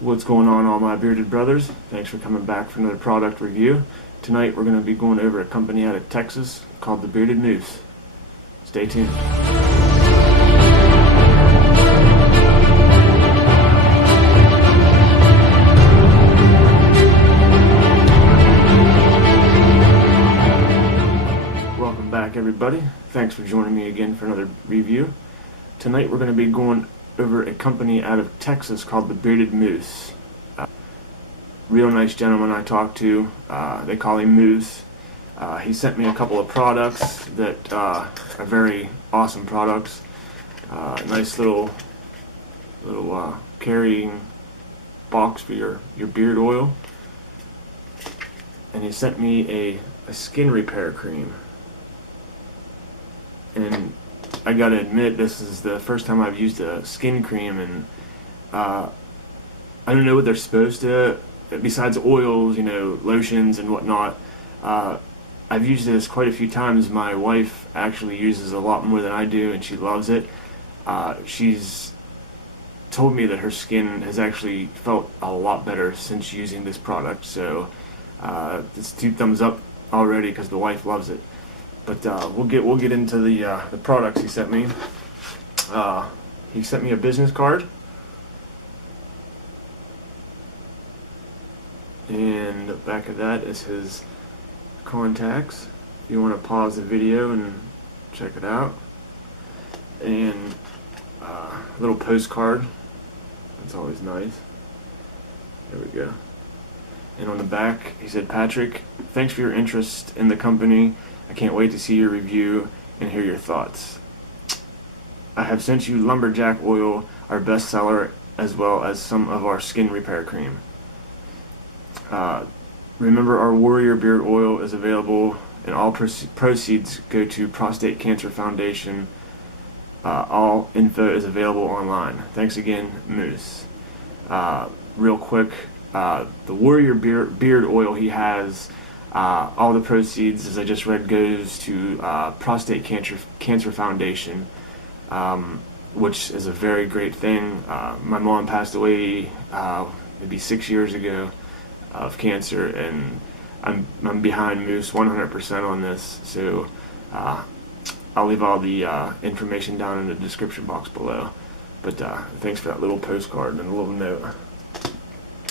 What's going on, all my bearded brothers? Thanks for coming back for another product review. Tonight we're going to be going over a company out of Texas called the Bearded Moose. Stay tuned. Welcome back, everybody. Thanks for joining me again for another review. Tonight we're going to be going over a company out of Texas called the Bearded Moose. Real nice gentleman I talked to. They call him Moose. He sent me a couple of products that are very awesome products. Nice little carrying box for your beard oil. And he sent me a skin repair cream. And I gotta admit, this is the first time I've used a skin cream, and I don't know what they're supposed to, besides oils, you know, lotions and whatnot. I've used this quite a few times. My wife actually uses a lot more than I do, and she loves it. She's told me that her skin has actually felt a lot better since using this product, so it's 2 thumbs up already because the wife loves it. But we'll get into the products he sent me. He sent me a business card, and the back of that is his contacts. If you want to pause the video and check it out, and a little postcard. That's always nice. There we go. And on the back, he said, "Patrick, thanks for your interest in the company. I can't wait to see your review and hear your thoughts. I have sent you Lumberjack oil, our best seller, as well as some of our skin repair cream. Remember, our Warrior Beard oil is available, and all proceeds go to Prostate Cancer Foundation. All info is available online. Thanks again, Moose." Real quick, the Warrior Beard oil he has, all the proceeds, as I just read, goes to Prostate Cancer Foundation, which is a very great thing. My mom passed away maybe 6 years ago of cancer, and I'm behind Moose 100% on this. So I'll leave all the information down in the description box below. But thanks for that little postcard and a little note.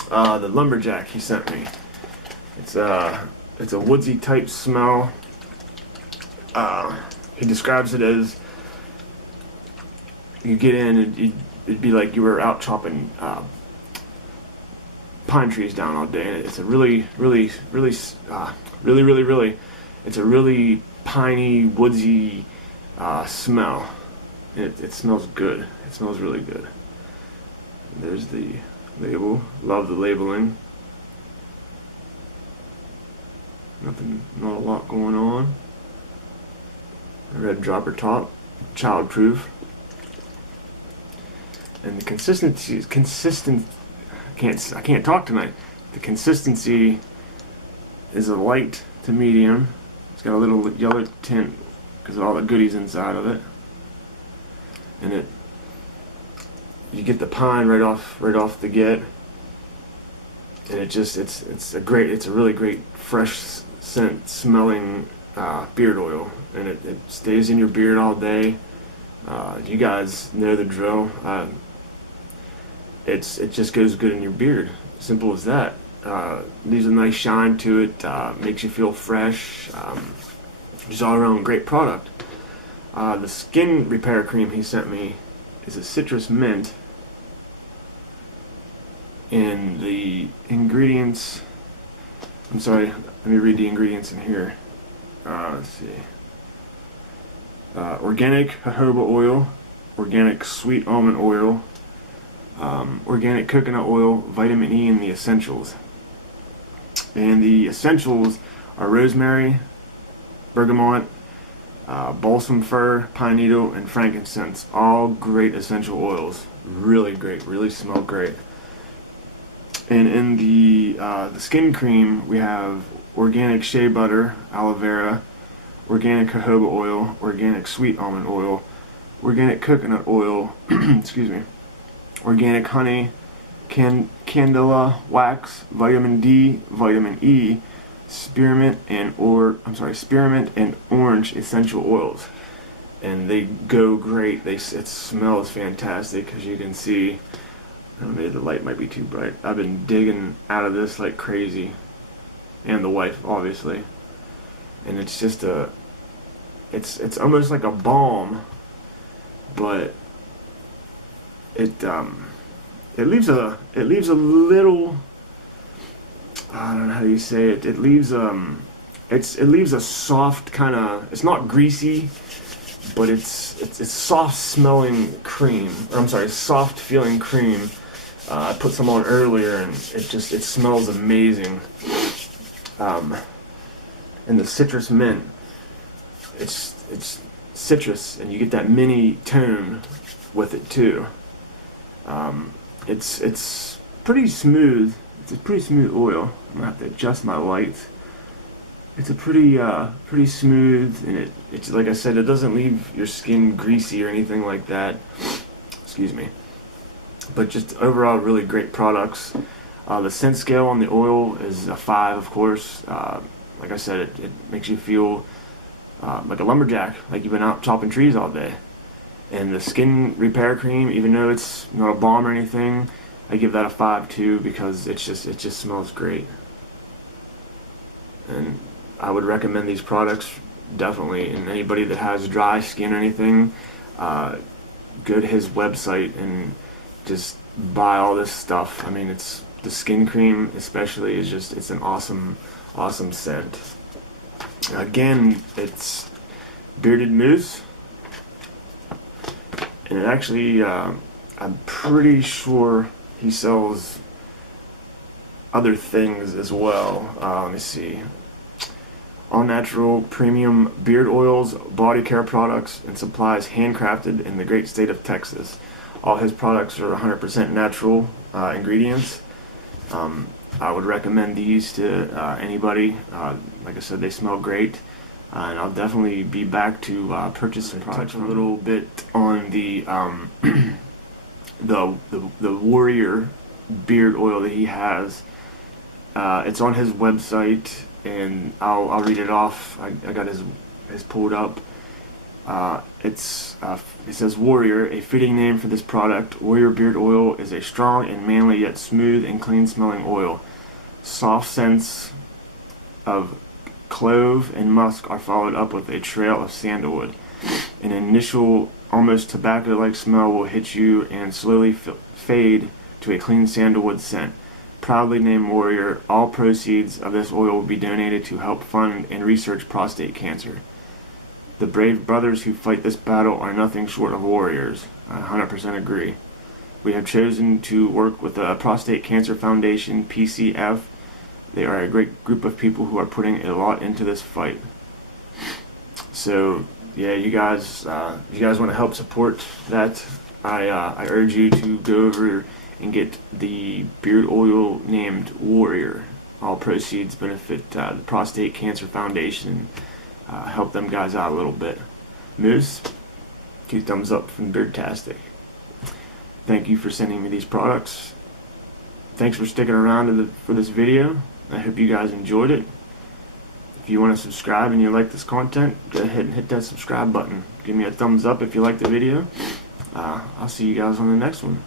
The Lumberjack he sent me. It's a woodsy type smell. He describes it as, you get in and it'd be like you were out chopping pine trees down all day. And it's a really, it's a really piney, woodsy smell. And it smells good. It smells really good. And there's the label. Love the labeling. Not a lot going on. A red dropper top, childproof. And the consistency is consistent. I can't talk tonight. The consistency is a light to medium. It's got a little yellow tint because of all the goodies inside of it. And you get the pine right off the get. And it's a really great fresh scent smelling beard oil, and it stays in your beard all day. You guys know the drill. It just goes good in your beard. Simple as that. Leaves a nice shine to it. Makes you feel fresh. Just all around great product. The skin repair cream he sent me is a citrus mint. And the ingredients, I'm sorry, let me read the ingredients in here. Let's see. Organic jojoba oil, organic sweet almond oil, organic coconut oil, vitamin E, and the essentials. And the essentials are rosemary, bergamot, balsam fir, pine needle, and frankincense. All great essential oils. Really great, really smell great. And in the skin cream, we have organic shea butter, aloe vera, organic jojoba oil, organic sweet almond oil, organic coconut oil, excuse me, organic honey, candela wax, vitamin D, vitamin E, spearmint and orange essential oils, and they go great. It smells fantastic, as you can see. Maybe the light might be too bright. I've been digging out of this like crazy, and the wife obviously, and it's just it's almost like a balm, but it leaves a little, I don't know how you say it. It leaves it leaves a soft kind of, it's not greasy, but it's soft smelling cream. Or I'm sorry, soft feeling cream. I put some on earlier, and it smells amazing. And the citrus mint, it's citrus, and you get that mini tone with it too. It's pretty smooth. It's a pretty smooth oil. I'm gonna have to adjust my lights. It's a pretty smooth, and it's like I said, it doesn't leave your skin greasy or anything like that. Excuse me. But just overall, really great products. The scent scale on the oil is a 5, of course. Like I said, it makes you feel like a lumberjack, like you've been out chopping trees all day. And the skin repair cream, even though it's not a balm or anything, I give that a 5 too, because it just smells great. And I would recommend these products definitely. And anybody that has dry skin or anything, go to his website and just buy all this stuff. I mean, it's the skin cream especially is just, it's an awesome scent. Again, it's Bearded Moose, and it actually I'm pretty sure he sells other things as well. Let me see. All natural premium beard oils, body care products, and supplies handcrafted in the great state of Texas. All his products are 100% natural ingredients. I would recommend these to anybody. Like I said, they smell great, and I'll definitely be back to purchase some products. A little bit on the the Warrior beard oil that he has. It's on his website, and I'll read it off. I got his pulled up. It says Warrior, a fitting name for this product. Warrior beard oil is a strong and manly yet smooth and clean smelling oil. Soft scents of clove and musk are followed up with a trail of sandalwood. An initial almost tobacco-like smell will hit you and slowly fade to a clean sandalwood scent. Proudly named Warrior, all proceeds of this oil will be donated to help fund and research prostate cancer. The brave brothers who fight this battle are nothing short of warriors. I 100% agree. We have chosen to work with the Prostate Cancer Foundation, PCF. They are a great group of people who are putting a lot into this fight. So, yeah, you guys want to help support that, I urge you to go over and get the beard oil named Warrior. All proceeds benefit the Prostate Cancer Foundation. Help them guys out a little bit. Moose, 2 thumbs up from Beard-Tastic. Thank you for sending me these products. Thanks for sticking around for this video. I hope you guys enjoyed it. If you want to subscribe and you like this content, go ahead and hit that subscribe button. Give me a thumbs up if you like the video. I'll see you guys on the next one.